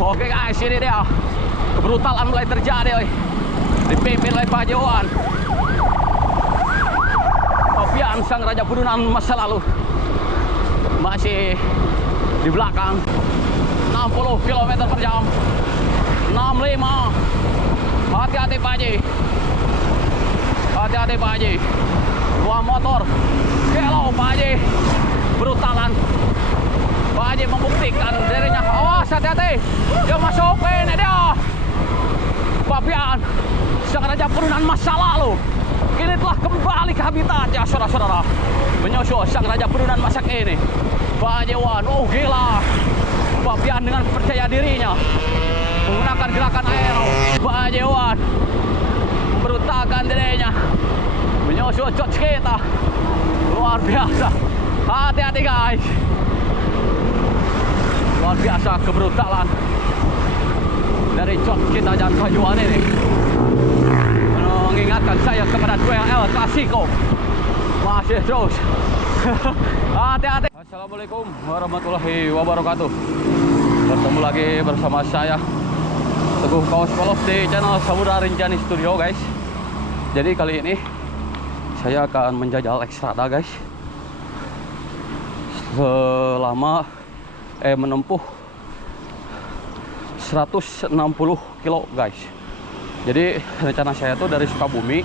Oke guys, ini dia. Kebrutalan mulai terjadi, dipimpin oleh Pak Jawan. Papian sang raja pudunan masa lalu masih di belakang. 60 km per jam. 65. Hati-hati Pak Haji. Hati-hati Pak Haji. Dua motor. Hello Pak Haji. Brutalan. Pak Haji membuktikan dirinya. Awas, hati-hati. Dia masuk ini dia. Papian sang raja pudunan masa lalu kini telah kembali ke habitatnya, saudara-saudara. Menyusul sang raja pudunan masa kini, Pak Jawan. Oh gila, Papian dengan percaya dirinya menggunakan gerakan aero. Pak Jawan berutakan dirinya menyusul coach kita. Luar biasa. Hati-hati guys. Luar biasa kebrutalan dari coach kita dan Pak Jawan ini. Mengingatkan saya kepada duel El Clasico. Masih terus. Hati-hati. Assalamualaikum warahmatullahi wabarakatuh. Bertemu lagi bersama saya Teguh Kaos Polos di channel Samudra Rinjani Studio guys. Jadi kali ini saya akan menjajal Xstrada guys. Selama menempuh 160 kilo guys. Jadi rencana saya tuh dari Sukabumi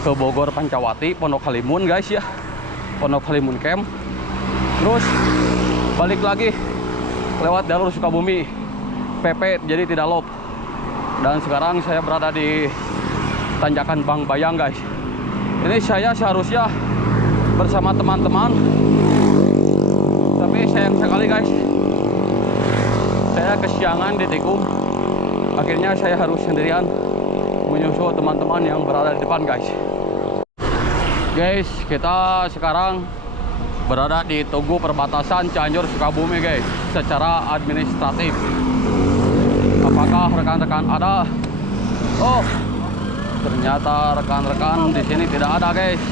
ke Bogor Pancawati, Pondok Halimun guys ya. Pondok Halimun Camp. Terus balik lagi lewat jalur Sukabumi PP, jadi tidak loop. Dan sekarang saya berada di tanjakan Bang Bayang guys. Ini saya seharusnya bersama teman-teman, tapi sayang sekali guys, saya kesiangan di tikung. Akhirnya saya harus sendirian menyusul teman-teman yang berada di depan guys. Guys, kita sekarang berada di Tugu perbatasan Cianjur Sukabumi guys. Secara administratif, apakah rekan-rekan ada? Oh, ternyata rekan-rekan di sini tidak ada guys.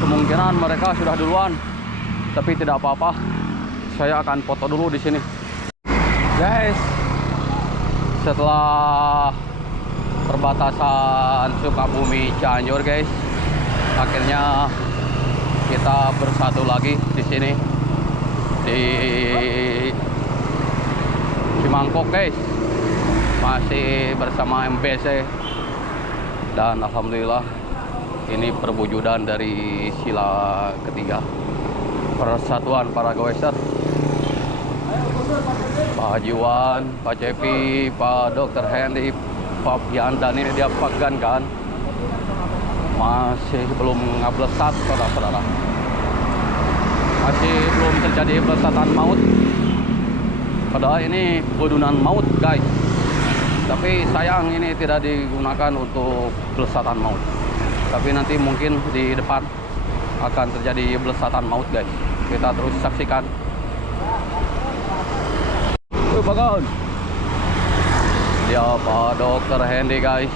Kemungkinan mereka sudah duluan, tapi tidak apa-apa. Saya akan foto dulu di sini guys. Setelah perbatasan Sukabumi Cianjur guys, akhirnya kita bersatu lagi di sini di Cimangkok guys. Masih bersama MBC, dan alhamdulillah ini perwujudan dari sila ketiga Persatuan Para Goeser. Pak Jiwan, Pak Cepi, Pak Dr. Hendy, Pak Pian, dan ini dia Pak Gan kan. Masih belum ngablesat saudara-saudara. Masih belum terjadi belesatan maut. Padahal ini pudunan maut guys. Tapi sayang ini tidak digunakan untuk belesatan maut. Tapi nanti mungkin di depan akan terjadi belesatan maut guys. Kita terus saksikan. Bagon. Dia Pak Dr. Hendy guys.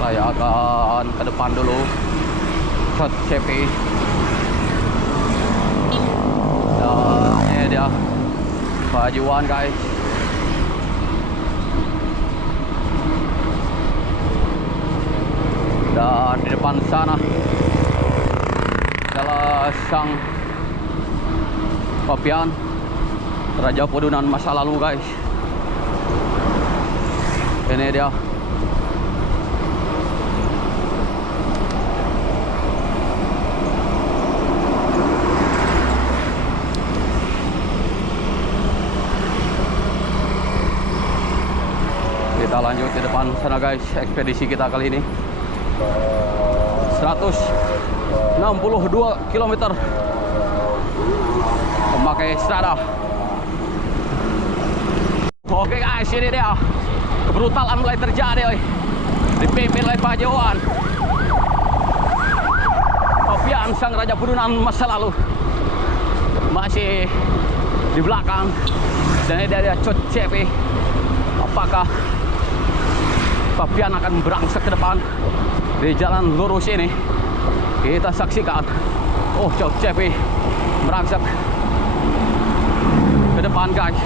Saya akan ke depan dulu. Shot CP. Dan ini dia Pak Jiwan guys. Dan di depan sana adalah sang Papian, raja pudunan masa lalu guys. Ini dia. Kita lanjut di depan sana guys. Ekspedisi kita kali ini 162 km memakai Xstrada. Oke guys, ini dia. Kebrutalan mulai terjadi, dipimpin oleh Pak Jawan. Papian sang raja pudunan masa lalu masih di belakang. Dan ini dia Coach CP. Apakah Papian akan berangsek ke depan di jalan lurus ini? Kita saksikan. Oh, Coach CP berangsek Pajuan guys.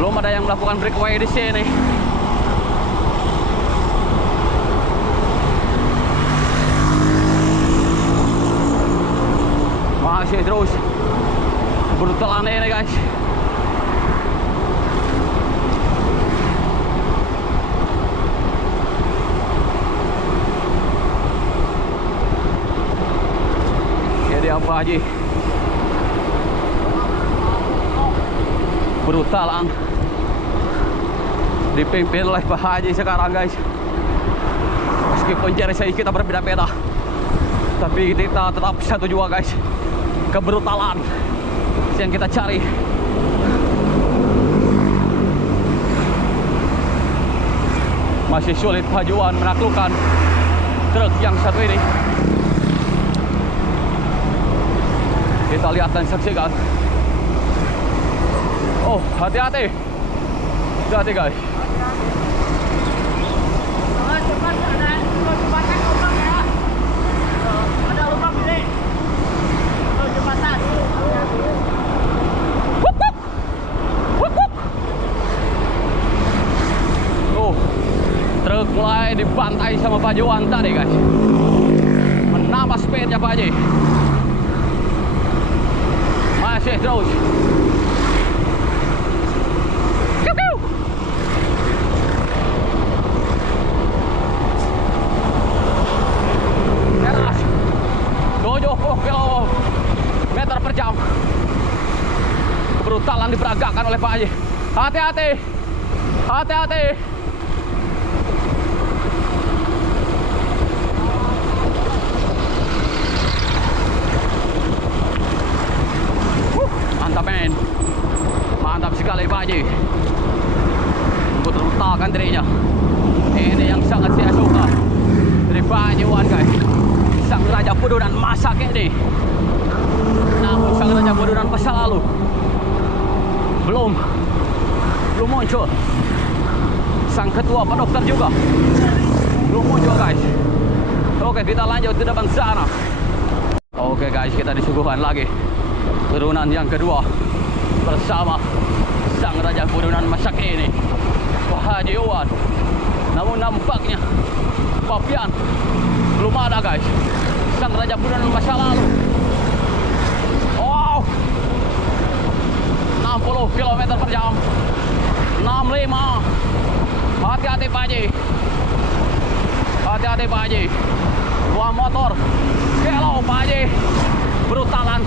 Belum ada yang melakukan breakaway di sini. Masih terus brutalan ini guys. Jadi apa aja brutalan dipimpin oleh Pak Haji sekarang guys. Meskipun jersey kita berbeda-beda, tapi kita tetap satu jua guys, kebrutalan yang kita cari. Masih sulit Pajuan menaklukkan truk yang satu ini. Kita lihat dan saksikan. Oh, hati-hati. Hati-hati guys. Ada lubang ini. Jembatan. Tuh, truk mulai dibantai sama Pajuan tadi guys. Menambah speednya Pak Haji. Masih terus. Keras. 70 km per jam. Kebrutalan diperagakan oleh Pak Haji. Hati-hati. Hati-hati. Mantap men. Mantap sekali Pak Haji. Putar-putarkan dirinya. Ini yang sangat saya suka dari Pajuan guys. Sang Raja Pudunan masa kini. Namun Sang Raja Pudunan masa lalu belum muncul. Sang ketua Pak Dokter juga belum muncul guys. Oke, kita lanjut ke depan sana. Oke guys, kita disuguhkan lagi turunan yang kedua bersama Sang Raja Pudunan masa kini, Pak Haji Iwan. Namun nampaknya Papian belum ada guys. Sang Raja Pudunan masa lalu. Wow, 60 km per jam. 65. Hati-hati Pak Haji. Hati-hati Pak Haji. Dua motor kelau Pak Haji. Brutalan.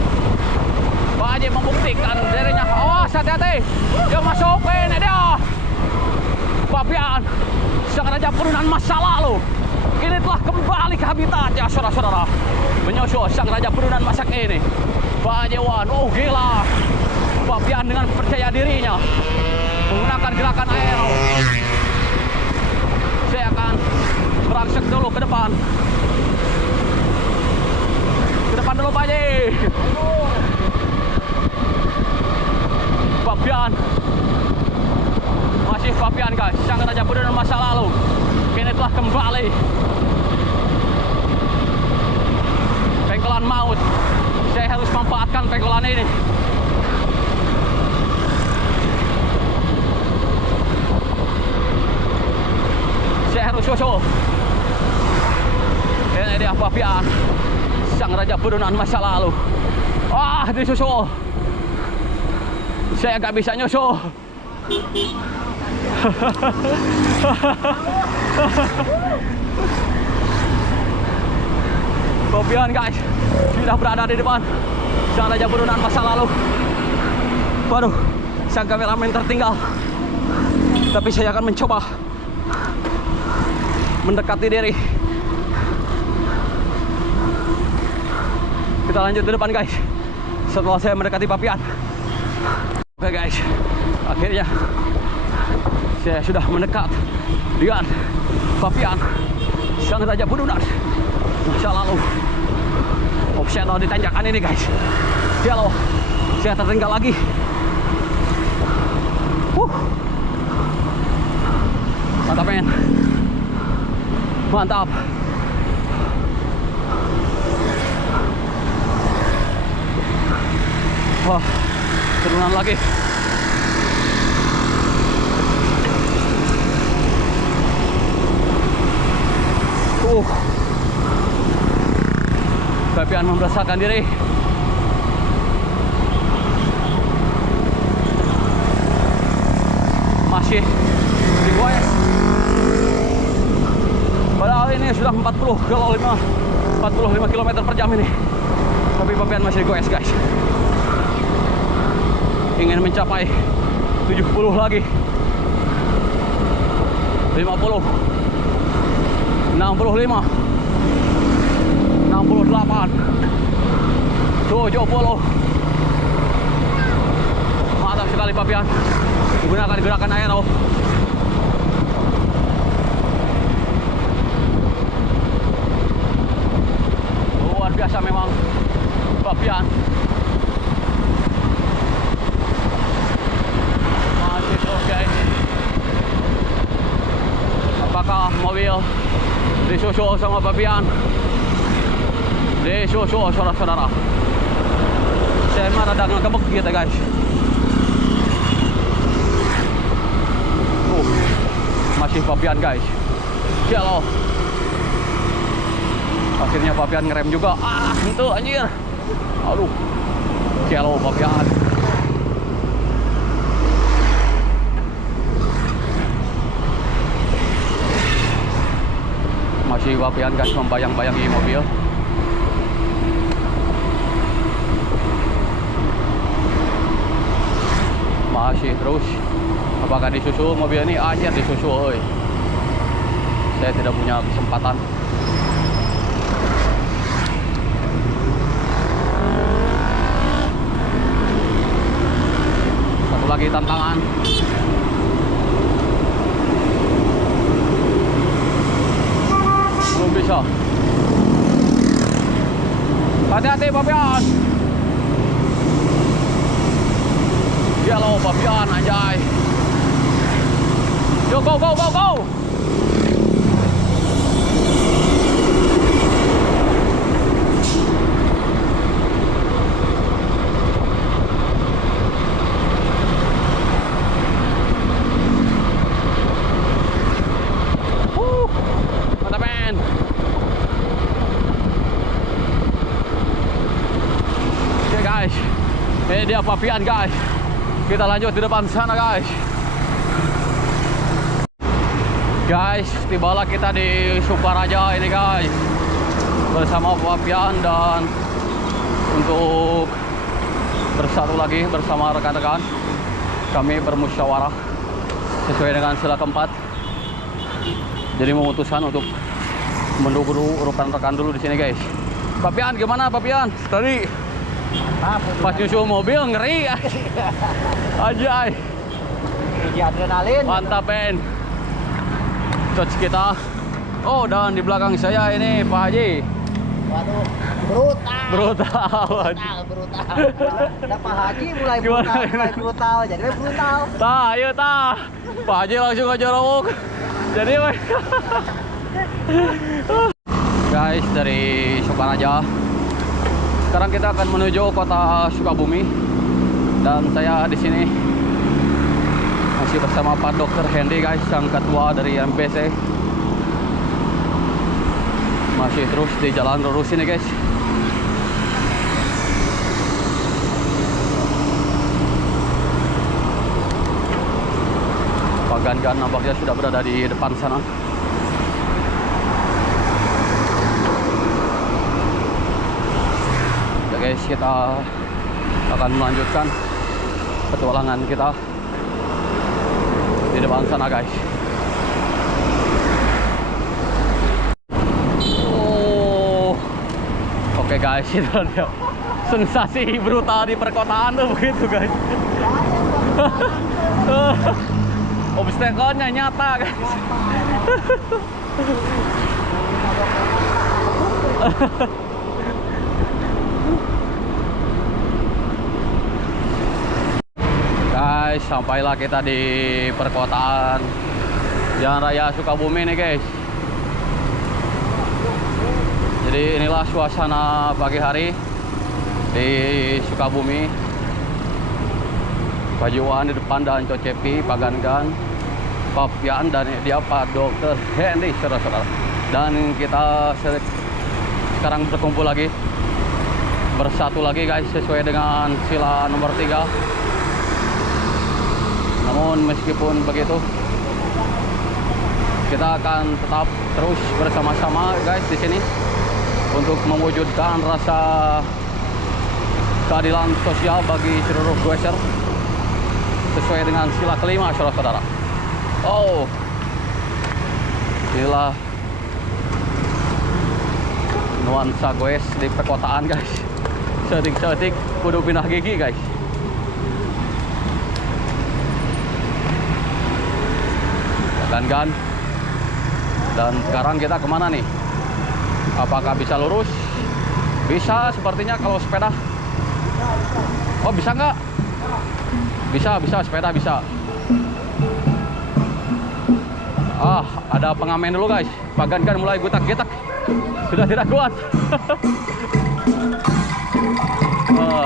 Pak Haji membuktikan dirinya. Awas, hati-hati. Dia masuk ini dia. Papian, Sang Raja Pudunan masa lalu kini telah kembali ke habitatnya saudara-saudara. Menyusul Sang Raja Pudunan masa kini, Pak Haji Iwan. Oh gila. Papian dengan percaya dirinya menggunakan gerakan aero. Saya akan merangsek dulu ke depan. Ke depan dulu Pak Haji. Papian. Masih Papian guys. Sang Raja Pudunan masa lalu kini telah kembali. Pengkolan maut. Saya harus memanfaatkan pengkolan ini. Saya harus susul. Ini dia Papian, Sang Raja Pudunan masa lalu. Wah, disusul. Saya gak bisa nyusul. Papian guys, sudah berada di depan Sang Raja Pudunan masa lalu. Waduh, sang kameramen tertinggal. Tapi saya akan mencoba mendekati diri. Kita lanjut ke depan guys. Setelah saya mendekati Papian. Oke guys, akhirnya saya sudah mendekat dengan Papian, Sang Raja Pudunan masa lalu. Opsional di tanjakan ini guys. Ya loh, saya tertinggal lagi. Mantap men. Mantap. Wah, turunan lagi. Papian membersakan diri. Masih digoes. Padahal ini sudah 45 km per jam ini. Tapi papian masih digoes, guys. Ingin mencapai 70 lagi. 50, 65, 68, 70. Mantap sekali papian. Menggunakan gerakan aero. Luar biasa memang papian. Masih terus, guys. Apakah mobil disusul sama papian? Disusul, saudara-saudara. Saya mah rada ngegebek gitu, guys. Masih papian, guys. Jalo. Akhirnya papian ngerem juga. Itu anjir. Aduh. Jalo papian. Masih papian, guys, membayang-bayangi mobil. Masih terus. Apakah disusul mobil ini? Anjir, disusul, oi. Saya tidak punya kesempatan. Satu lagi tantangan. Belum bisa. Hati-hati, papian. Yellow papian, anjay. Yo, go, go, go, go. Mantap, men. Oke, guys. Ini dia papian, guys. Kita lanjut di depan sana, guys. Guys, tibalah kita di Sukaraja ini, guys. Bersama papian dan untuk bersatu lagi bersama rekan-rekan. Kami bermusyawarah sesuai dengan sila keempat. Jadi memutuskan untuk menunggu rekan-rekan dulu di sini, guys. Papian gimana, papian? Tadi pas nyusul mobil ngeri. Ajay. Uji adrenalin. Mantap, men. Coach kita. Oh, dan di belakang saya ini Pak Haji. Waduh, brutal. Brutal. Brutal. Ada Pak Haji mulai brutal, jadi brutal. Tah, ayo tah. Pak Haji langsung aja rawuk. Jadi, guys, dari Sukaraja. Sekarang kita akan menuju kota Sukabumi dan saya di sini masih bersama Pak Dr. Hendy, guys, sang ketua dari MPC. Masih terus di jalan lurus ini, guys. Pak Gan nampaknya sudah berada di depan sana. Guys, kita akan melanjutkan petualangan kita di depan sana, guys. Oke, guys, itu dia sensasi brutal di perkotaan tuh begitu, guys. Obstacle-nya nyata, guys. Guys, sampailah kita di perkotaan Jalan Raya Sukabumi nih, guys. Jadi inilah suasana pagi hari di Sukabumi. Pak Juwan di depan dan Cocepi, Pak Gan, Papian, dan dia Pak Dr. Hendy, saudara-saudara. Dan kita sekarang berkumpul lagi, bersatu lagi guys, sesuai dengan sila nomor 3. Namun meskipun begitu, kita akan tetap terus bersama-sama guys di sini untuk mewujudkan rasa keadilan sosial bagi seluruh goeser sesuai dengan sila kelima, saudara-saudara. Oh, inilah nuansa goes di perkotaan guys. Setik-setik kudu pindah gigi guys. Gan. Dan sekarang kita kemana nih? Apakah bisa lurus? Bisa sepertinya kalau sepeda. Oh, bisa nggak? Bisa sepeda bisa. Ah, ada pengamen dulu guys. Pak Gan mulai gutak-getak. Sudah tidak kuat.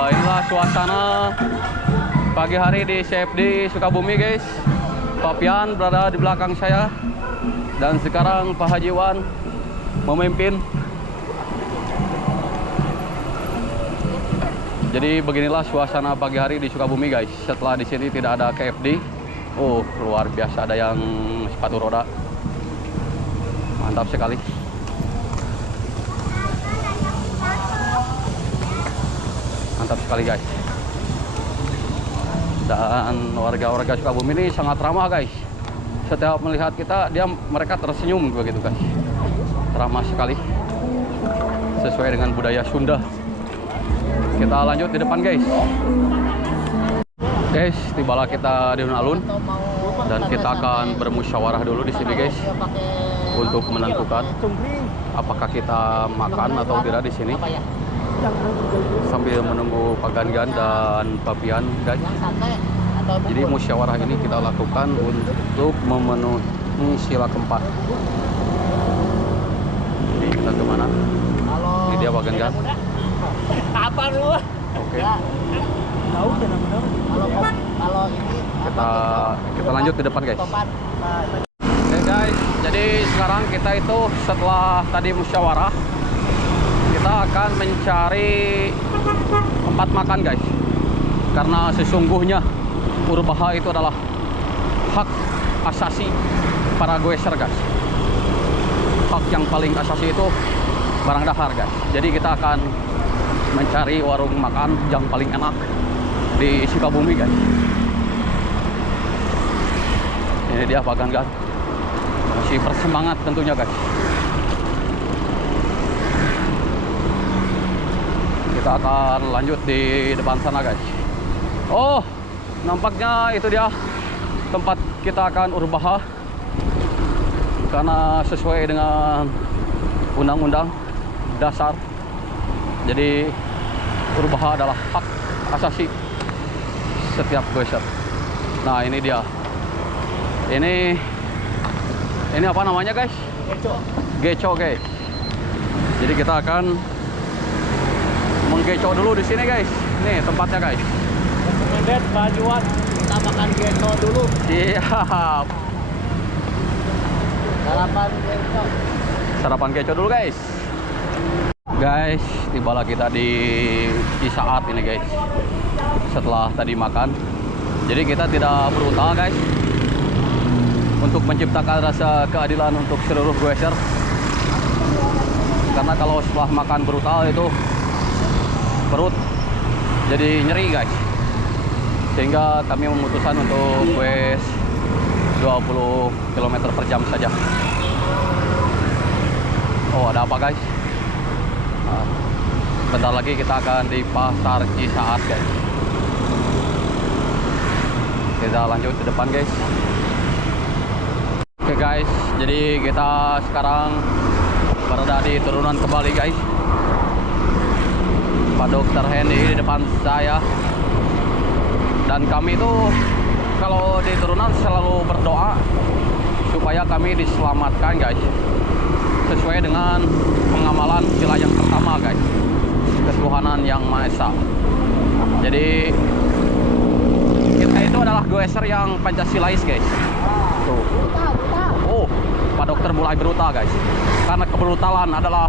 Inilah suasana pagi hari di CFD Sukabumi guys. Papian berada di belakang saya, dan sekarang Pak Haji Wan memimpin. Jadi beginilah suasana pagi hari di Sukabumi guys. Setelah di sini tidak ada KFD. Oh, luar biasa, ada yang sepatu roda. Mantap sekali. Mantap sekali guys. Dan warga-warga Sukabumi ini sangat ramah guys. Setiap melihat kita, mereka tersenyum begitu guys. Ramah sekali. Sesuai dengan budaya Sunda. Kita lanjut di depan guys. Guys, tibalah kita di alun-alun dan kita akan bermusyawarah dulu di sini guys untuk menentukan apakah kita makan atau tidak di sini. Sambil menunggu Pak Gan dan Papian guys. Jadi musyawarah ini kita lakukan untuk memenuhi sila keempat. Jadi kita kemana? Ini dia Pak Gan. Kapan lu? Oke. Tahu benar-benar. Kalau ini kita lanjut ke depan guys. Oke guys, jadi sekarang kita itu setelah tadi musyawarah, kita akan mencari tempat makan guys. Karena sesungguhnya urbaha itu adalah hak asasi para goeser guys. Hak yang paling asasi itu barang dahar guys. Jadi kita akan mencari warung makan yang paling enak di Sukabumi guys. Ini dia Pak Gan. Masih bersemangat tentunya guys. Kita akan lanjut di depan sana guys. Oh, nampaknya itu dia tempat kita akan urbaha. Karena sesuai dengan undang-undang dasar. Jadi urbaha adalah hak asasi setiap goeser. Nah, ini dia. Ini apa namanya guys? Geco guys. Jadi kita akan menggeco dulu di sini guys. Nih tempatnya guys. Mendet bajuan, kita makan geco dulu. Siap. Sarapan geco dulu guys. Guys, tibalah kita di saat ini guys. Setelah tadi makan. Jadi kita tidak berusaha guys untuk menciptakan rasa keadilan untuk seluruh goeser. Karena kalau setelah makan brutal itu perut jadi nyeri guys. Sehingga kami memutuskan untuk goes 20 km per jam saja. Oh, ada apa guys? Nah, bentar lagi kita akan di Pasar Cisaat guys. Kita lanjut ke depan guys. Oke guys, jadi kita sekarang berada di turunan kembali guys. Pak Dokter Hendy di depan saya. Dan kami itu kalau di turunan selalu berdoa supaya kami diselamatkan guys. Sesuai dengan pengamalan sila yang pertama guys. Ketuhanan Yang Maha Esa. Jadi kita itu adalah goeser yang Pancasilais guys. Tuh. Oh, Pak Dokter mulai brutal guys. Karena kebrutalan adalah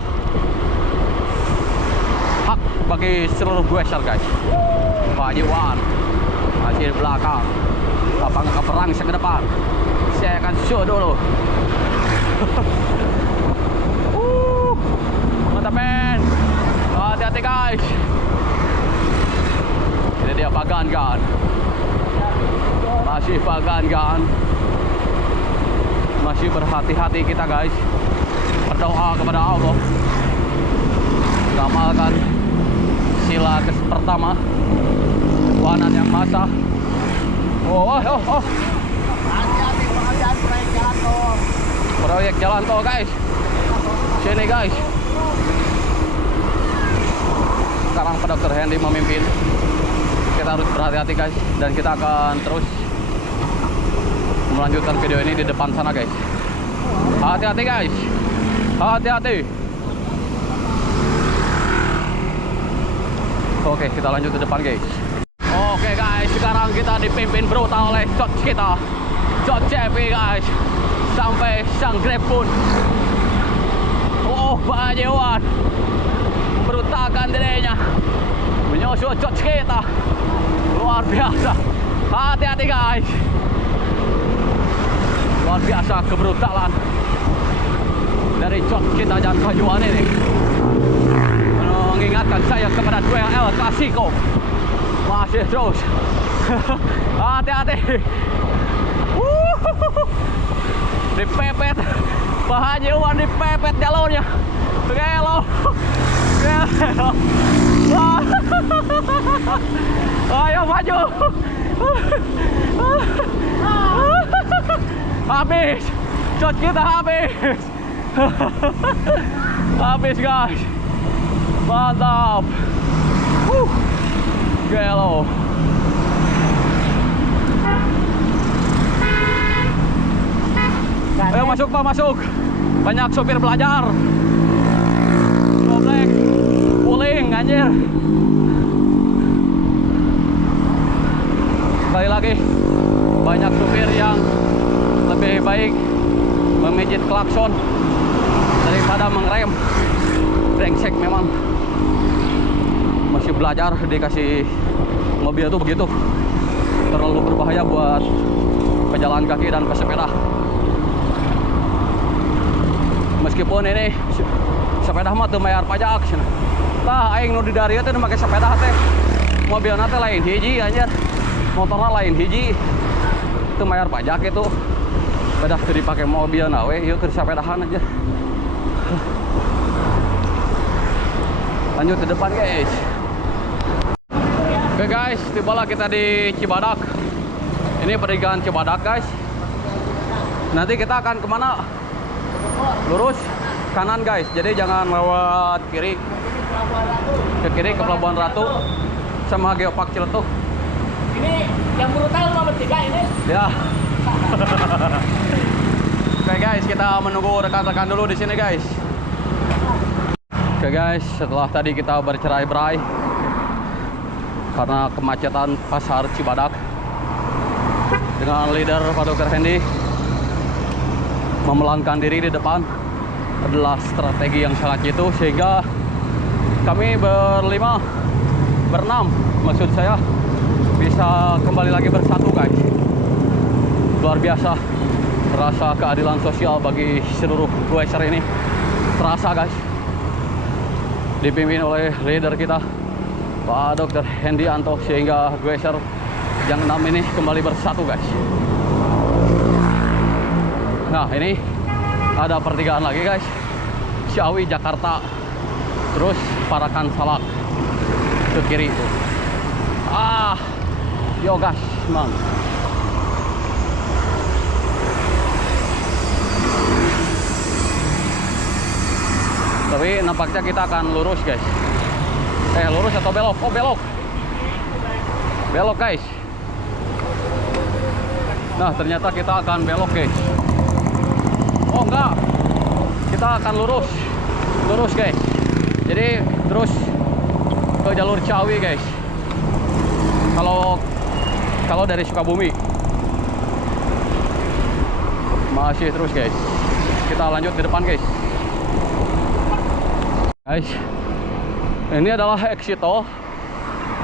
hak bagi seluruh Gwesher guys. Pak Jiwan masih di belakang. Apakah berangsek ke depan? Saya akan show dulu. Mantap men. Hati-hati guys. Ini dia Pak Gan. Masih Pak Gan. Masih berhati-hati kita guys. Berdoa kepada Allah. Mengamalkan sila pertama. Wanan yang masa. Oh. Hati-hati, pengerjaan proyek jalan tol. Proyek jalan tol guys. Sini guys. Sekarang Pak Dokter Hendy memimpin. Kita harus berhati-hati guys. Dan kita akan terus melanjutkan video ini di depan sana guys. Hati-hati guys. Hati-hati. Oke, kita lanjut ke depan guys. Oke guys, sekarang kita dipimpin brutal oleh coach kita, Coach Cepi guys. Sampai sang grab pun. Oh, Pak Jewan membrutalkan dirinya, menyusul coach kita. Luar biasa. Hati-hati guys. Luar biasa kebrutalan dari coach kita dan Pak Jewan ini. Mengingatkan saya kepada duel El Clasico. Masih terus. Hati-hati. Dipepet. Pak Haji Wan dipepet jalurnya. Gelo. Ayo maju. Habis. Shot kita habis. Habis guys. Mantap. Gelo. Ayo masuk Pak, masuk. Banyak sopir belajar. Goblek. Puling anjir. Sekali lagi, banyak sopir yang lebih baik memijit klakson daripada mengerem. Brengsek memang. Masih belajar dikasih mobil itu begitu. Terlalu berbahaya buat pejalan kaki dan pesepeda. Meskipun ini sepeda mah teu mayar pajak. Tah aing nu di daria teh make sepeda teh. Mobilna teh lain hiji anjir. Motorna lain hiji. Teu mayar pajak itu. Sepeda teu dipake mobilna we, ieu keur sepedahan aja. Lanjut ke depan guys. Oke guys, tibalah kita di Cibadak. Ini pertigaan Cibadak guys. Nanti kita akan kemana? Lurus kanan guys. Jadi jangan lewat kiri. Ke kiri ke Pelabuhan Ratu sama Geopark Ciletuh. Ini yang brutal nomor 3 ini. Ya. Oke guys, kita menunggu rekan-rekan dulu di sini guys. Oke guys, setelah tadi kita bercerai-berai karena kemacetan pasar Cibadak dengan leader Pak Dokter Hendy memelangkan diri di depan adalah strategi yang sangat jitu, sehingga kami berenam maksud saya bisa kembali lagi bersatu guys. Luar biasa, rasa keadilan sosial bagi seluruh Gwesher ini terasa guys, dipimpin oleh leader kita Pak Dokter Hendy Anto, sehingga Gwesher yang 6 ini kembali bersatu guys. Nah ini ada pertigaan lagi guys, Ciawi Jakarta, terus Parakan Salak ke kiri itu. Yo guys, man. Tapi nampaknya kita akan lurus guys. Lurus atau belok? Oh belok. Belok guys. Nah ternyata kita akan belok guys. Oh enggak, kita akan lurus guys. Jadi terus ke jalur Ciawi guys. Kalau dari Sukabumi masih terus guys. Kita lanjut ke depan guys. Guys, ini adalah exit tol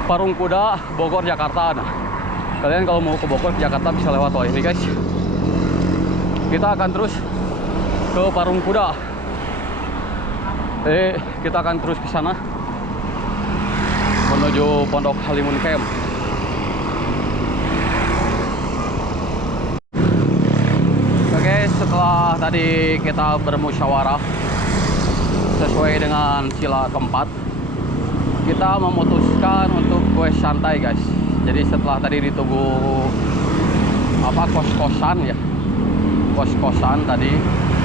Parung Kuda Bogor Jakarta. Nah, kalian kalau mau ke Bogor Jakarta bisa lewat tol ini guys. Kita akan terus ke Parung Kuda. Kita akan terus ke sana menuju Pondok Halimun Camp. Oke, setelah tadi kita bermusyawarah sesuai dengan sila keempat, kita memutuskan untuk gue santai guys. Jadi setelah tadi ditunggu kos-kosan ya, kos-kosan tadi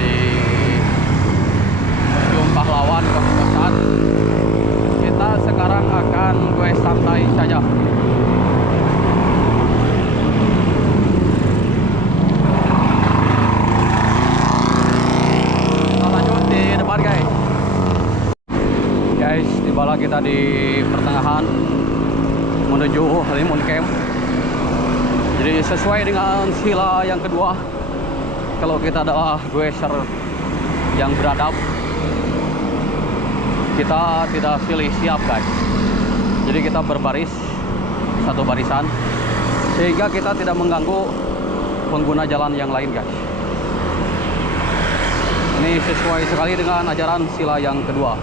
di Museum Pahlawan kos-kosan, kita sekarang akan gue santai saja. Kita lanjut di depan guys. Guys, tibalah kita di pertengahan menuju Halimun Camp. Jadi sesuai dengan sila yang kedua, kalau kita adalah gueser yang beradab, kita tidak pilih siap guys. Jadi kita berbaris satu barisan sehingga kita tidak mengganggu pengguna jalan yang lain guys. Ini sesuai sekali dengan ajaran sila yang kedua.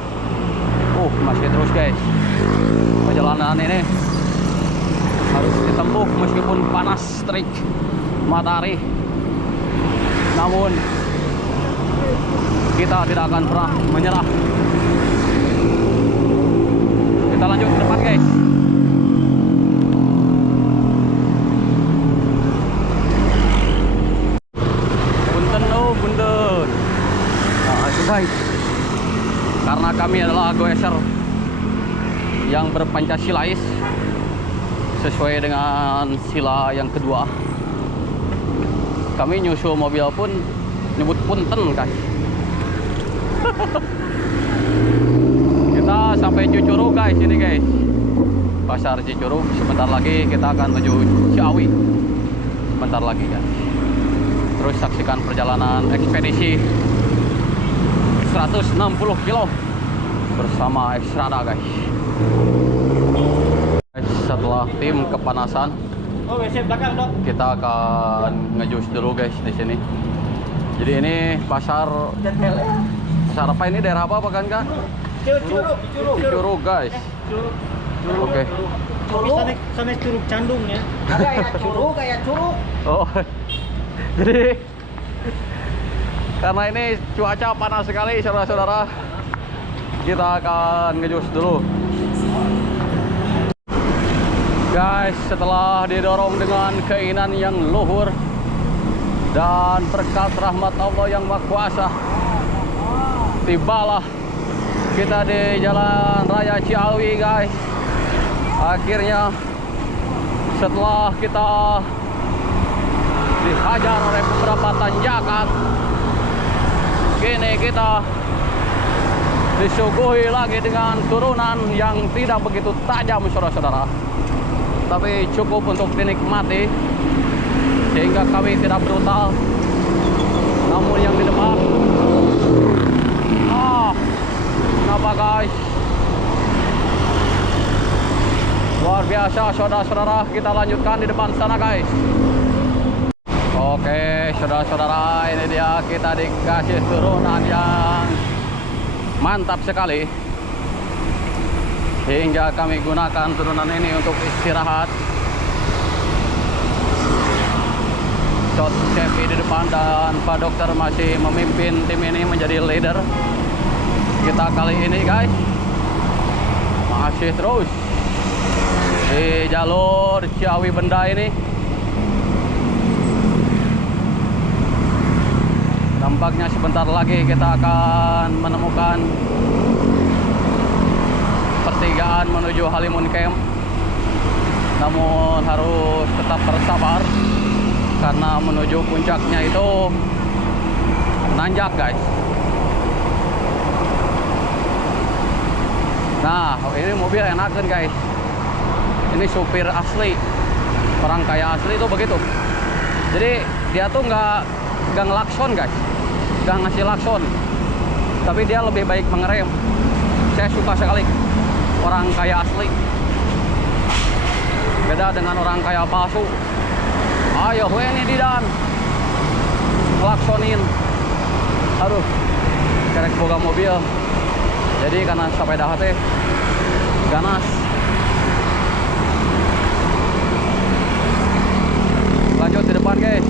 Masih terus guys, perjalanan ini harus ditempuh meskipun panas terik matahari, namun kita tidak akan pernah menyerah. Kita lanjut ke depan guys. Punten punten. Nah itu guys, karena kami adalah goeser yang berpancasilais sesuai dengan sila yang kedua, kami nyusul mobil pun nyebut punten guys. Kita sampai Cicurug guys ini guys, pasar Cicurug. Sebentar lagi kita akan menuju Ciawi, sebentar lagi guys. Terus saksikan perjalanan ekspedisi 160 kilo bersama Extrada guys. Setelah tim kepanasan, kita akan ngejus dulu guys di sini. Jadi ini pasar apa ini, daerah apa kan kak? Cicurug guys. Oke. Sana Curug Candung ya. Kayak curug. Oh, jadi karena ini cuaca panas sekali saudara-saudara, kita akan ngejus dulu guys. Setelah didorong dengan keinginan yang luhur dan berkat rahmat Allah yang Maha Kuasa, tibalah kita di Jalan Raya Ciawi guys. Akhirnya setelah kita dihajar oleh beberapa tanjakan, kini kita disuguhi lagi dengan turunan yang tidak begitu tajam saudara-saudara, tapi cukup untuk dinikmati sehingga kami tidak brutal. Namun yang di depan, kenapa guys, luar biasa saudara-saudara. Kita lanjutkan di depan sana guys. Oke saudara-saudara, ini dia, kita dikasih turunan yang mantap sekali hingga kami gunakan turunan ini untuk istirahat. Shot Chevy di depan dan Pak Dokter masih memimpin tim ini menjadi leader kita kali ini guys. Masih terus di jalur Ciawi Benda ini. Nampaknya sebentar lagi kita akan menemukan pertigaan menuju Halimun Camp. Namun harus tetap bersabar karena menuju puncaknya itu nanjak guys. Nah ini mobil enakan guys. Ini supir asli, orang kaya asli itu begitu. Jadi dia tuh nggak ngelakson guys. gak ngasih klakson, tapi dia lebih baik mengerem. Saya suka sekali orang kaya asli, beda dengan orang kaya palsu. Ayo ini Didan, klaksonin. Aduh, kerek boga mobil, jadi karena sepeda hati ganas. Lanjut di depan guys.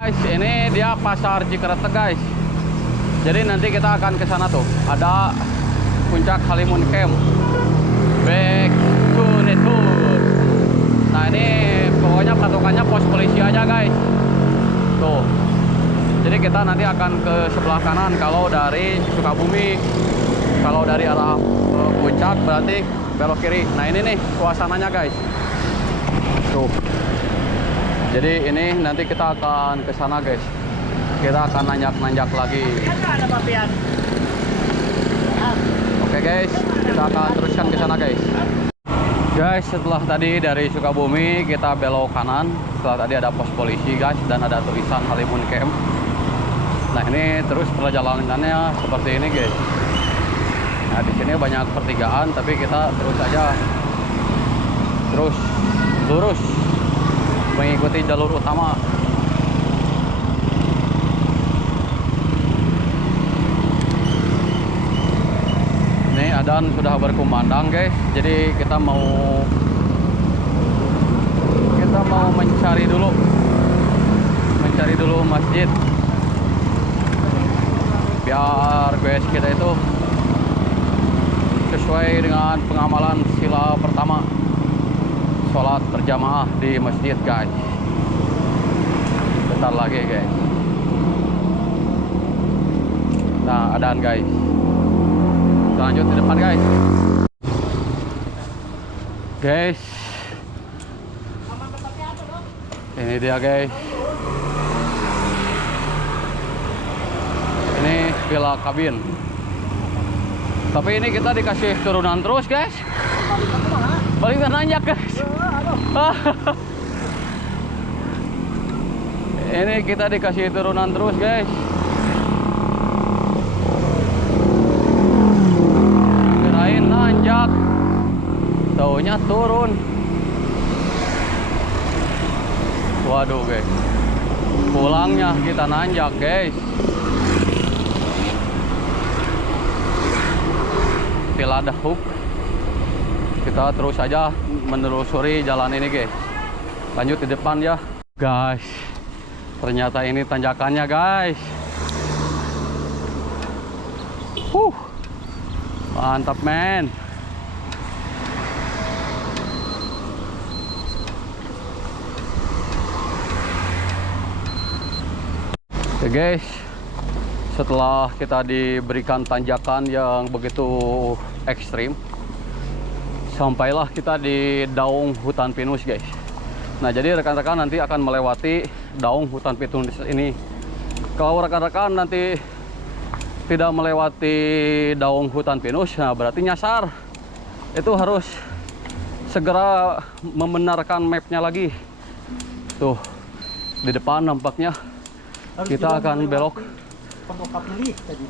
Guys, ini dia pasar Cikeretek guys. Jadi nanti kita akan ke sana tuh. Ada puncak Halimun Camp. Back to the tour. Nah ini pokoknya patokannya pos polisi aja guys. Tuh. Jadi kita nanti akan ke sebelah kanan kalau dari Sukabumi. Kalau dari arah puncak berarti belok kiri. Nah ini nih suasananya guys. Tuh. Jadi ini nanti kita akan ke sana guys. Kita akan nanjak-nanjak lagi. Oke guys, kita akan teruskan ke sana guys. Guys, setelah tadi dari Sukabumi kita belok kanan. Setelah tadi ada pos polisi guys dan ada tulisan Halimun Camp. Nah ini terus perjalanannya seperti ini guys. Nah di sini banyak pertigaan, tapi kita terus aja, terus lurus mengikuti jalur utama. Ini adzan sudah berkumandang guys, jadi kita mau mencari dulu masjid biar guys kita itu sesuai dengan pengamalan sila pertama, sholat berjamaah di masjid guys. Bentar lagi guys. Nah adzan guys. Kita lanjut di depan guys. Guys, ini dia guys. Ini villa kabin. Tapi ini kita dikasih turunan terus guys. Balik nanjak guys. Ini kita dikasih turunan terus guys. Kirain nanjak, taunya turun. Waduh guys, pulangnya kita nanjak guys. Villa Dahuk. Kita terus saja menelusuri jalan ini guys. Lanjut di depan ya guys. Ternyata ini tanjakannya guys. Mantap men. Oke guys, setelah kita diberikan tanjakan yang begitu ekstrim, sampailah kita di Daung Hutan Pinus guys. Nah jadi rekan-rekan nanti akan melewati Daung Hutan Pinus ini. Kalau rekan-rekan nanti tidak melewati Daung Hutan Pinus, nah berarti nyasar. Itu harus segera membenarkan mapnya lagi. Tuh di depan nampaknya kita akan belok. Pondok Kapilih tadi.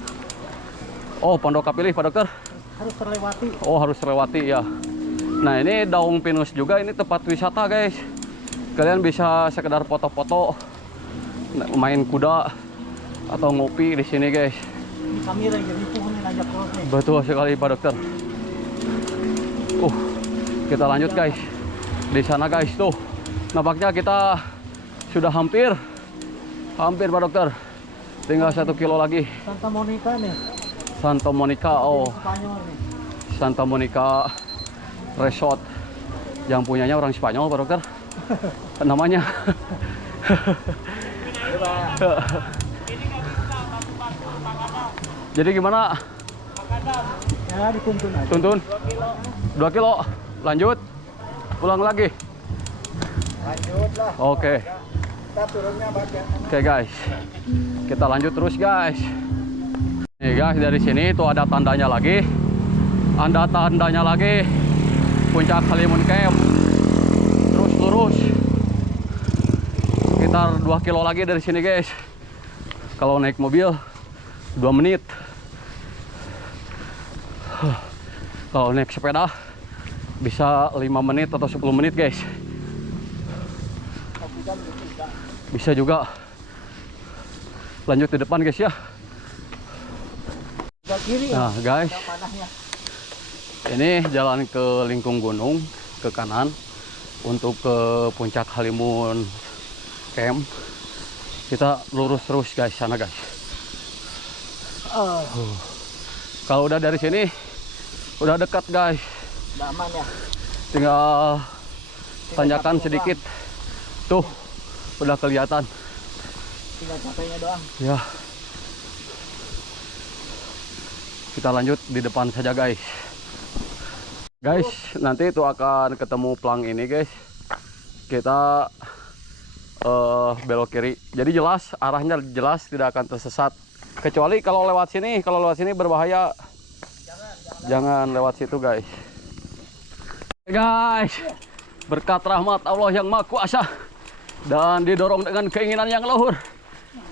Oh, Pondok Kapilih Pak Dokter. Harus terlewati. Oh, harus terlewati ya. Nah, ini Daung Pinus juga, ini tempat wisata, guys. Kalian bisa sekedar foto-foto, main kuda atau ngopi di sini, guys. Kamera yang ripuh nih nanjak terus nih. Betul sekali, Pak Dokter. Kita lanjut, guys. Di sana, guys, tuh. Nampaknya kita sudah hampir Pak Dokter. Tinggal 1 kilo lagi. Santa Monica nih. Santa Monica, oh. Spanyol nih. Santa Monica Resort. Yang punyanya orang Spanyol, Pak Dokter. Namanya. Jadi gimana? Ya, dituntun aja. Tuntun? 2 kilo. Lanjut. Pulang lagi. Lanjut lah. Oke. Kita turunnya bagian Oke guys, kita lanjut terus guys. Nih guys, dari sini tuh ada tandanya lagi. Tandanya lagi puncak Halimun Camp. Terus lurus. Sekitar 2 kilo lagi dari sini guys. Kalau naik mobil 2 menit. Kalau naik sepeda bisa 5 menit atau 10 menit guys. Bisa juga. Lanjut di depan guys ya. Nah guys, ini jalan ke Lingkung Gunung ke kanan untuk ke puncak Halimun Camp. Kita lurus terus guys sana guys. Kalau udah dari sini udah dekat guys. Udah aman ya. Tinggal tanjakan sedikit. Tuh udah kelihatan. Tinggal capeknya doang. Ya. Kita lanjut di depan saja guys. Guys, nanti itu akan ketemu pelang ini guys. Kita belok kiri. Jadi jelas arahnya jelas, tidak akan tersesat. Kecuali kalau lewat sini berbahaya. Jangan lewat situ guys. Guys, berkat rahmat Allah yang Maha Kuasa dan didorong dengan keinginan yang luhur,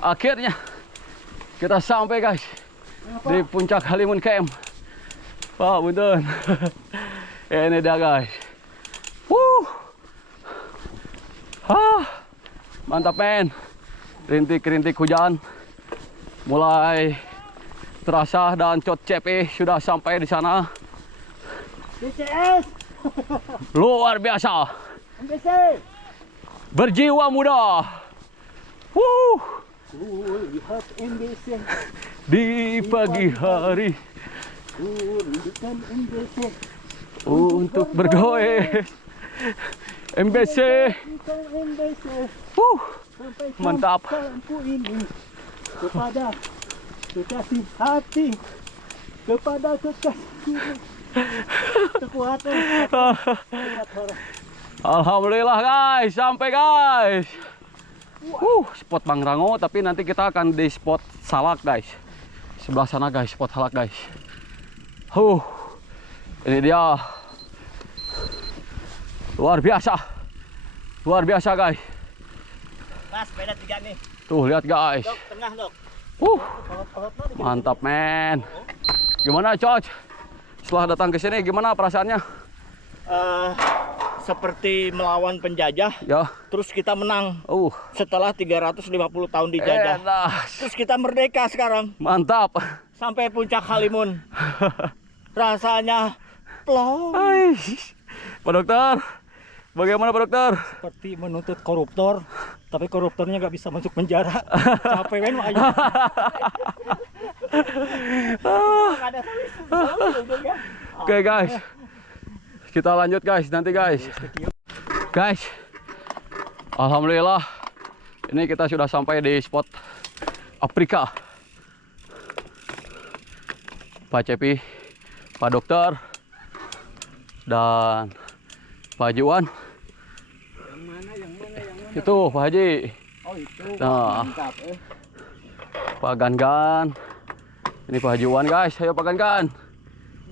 akhirnya kita sampai guys di puncak Halimun Camp. Wah, punten. Ini dia guys. Mantap men. Rintik-rintik hujan mulai terasa dan Cot CP sudah sampai di sana. BCS. Luar biasa. MBC. Berjiwa muda. Lihat MBC. Di pagi hari Rindukan MBC. untuk bergoes. MBC. Engkau MBC. Sampaikan Mantap. salamku ini kepada kekasih hati, kepada kekasih kekuatan. Alhamdulillah guys, sampai guys. Spot Pangrango, tapi nanti kita akan di spot Salak guys. Sebelah sana guys, spot Salak guys. Ini dia. Luar biasa. Luar biasa guys. Mas, sepeda 3 nih. Tuh lihat guys. Dok, tengah dok. Mantap men. Gimana Coach? Setelah datang ke sini gimana perasaannya? Seperti melawan penjajah. Ya. Terus kita menang. Setelah 350 tahun dijajah. Terus kita merdeka sekarang. Mantap. Sampai puncak Halimun. Rasanya plong. Pak Dokter, bagaimana Pak Dokter? Seperti menuntut koruptor, tapi koruptornya nggak bisa masuk penjara. Capek men aja. Oke guys, kita lanjut guys nanti guys. Guys, alhamdulillah ini kita sudah sampai di spot Afrika. Pak Cepi, Pak Dokter, dan Pak Haji Wan. Itu Pak Haji. Oh itu. Nah, Pak Gan-Gan. Ini Pak Haji Wan guys. Ayo Pak Gan-Gan.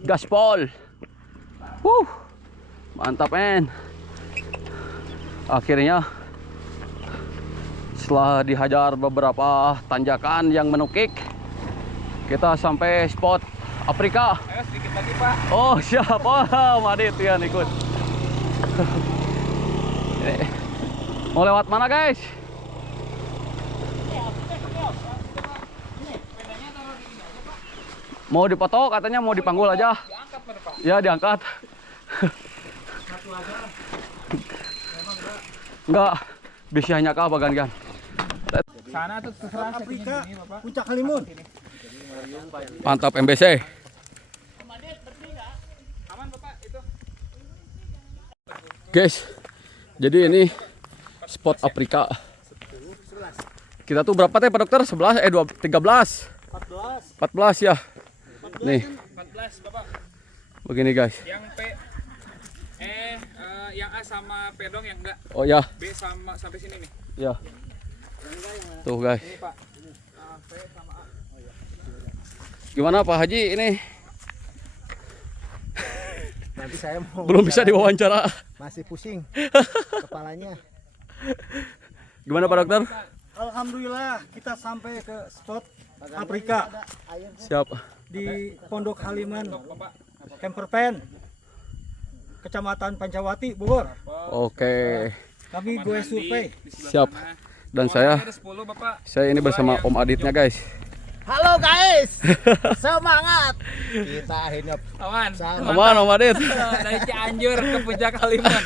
Gaspol. Mantap men. Akhirnya setelah dihajar beberapa tanjakan yang menukik, kita sampai spot Afrika. Ayo sedikit lagi Pak. Oh siap. Madit ya ikut. Mau lewat mana guys? Mau dipoto katanya, mau dipanggul aja. Ya diangkat. Enggak, bisa hanya kah bagan-gan. Sana tuh terserah Afrika, puncak Halimun. Mantap MBC. Guys, jadi ini spot Afrika. Kita tuh berapa teh Pak Dokter? 11, 13. 14 ya. Nih. 14 Bapak. Begini guys. Yang P yang A sama P dong, yang enggak. Oh ya. B sama sampai sini nih. Ya. Tuh guys. Ini Pak. P sama A. Gimana Pak Haji ini? Nanti saya mau Belum bisa diwawancara. masih pusing kepalanya. Gimana Pak Dokter? Alhamdulillah kita sampai ke spot Afrika Siap. di Pondok Haliman, Bapak. Camperpen, Kecamatan Pancawati, Bogor. Oke. Kami gue survei. Di sebelah Siap. sana. Dan Orangnya ada 10, Bapak. saya ini bersama Om Aditnya guys. Halo guys, semangat. Kita akhirnya Aman. Aman Om Adit. Dari Cianjur ke Puncak Haliman.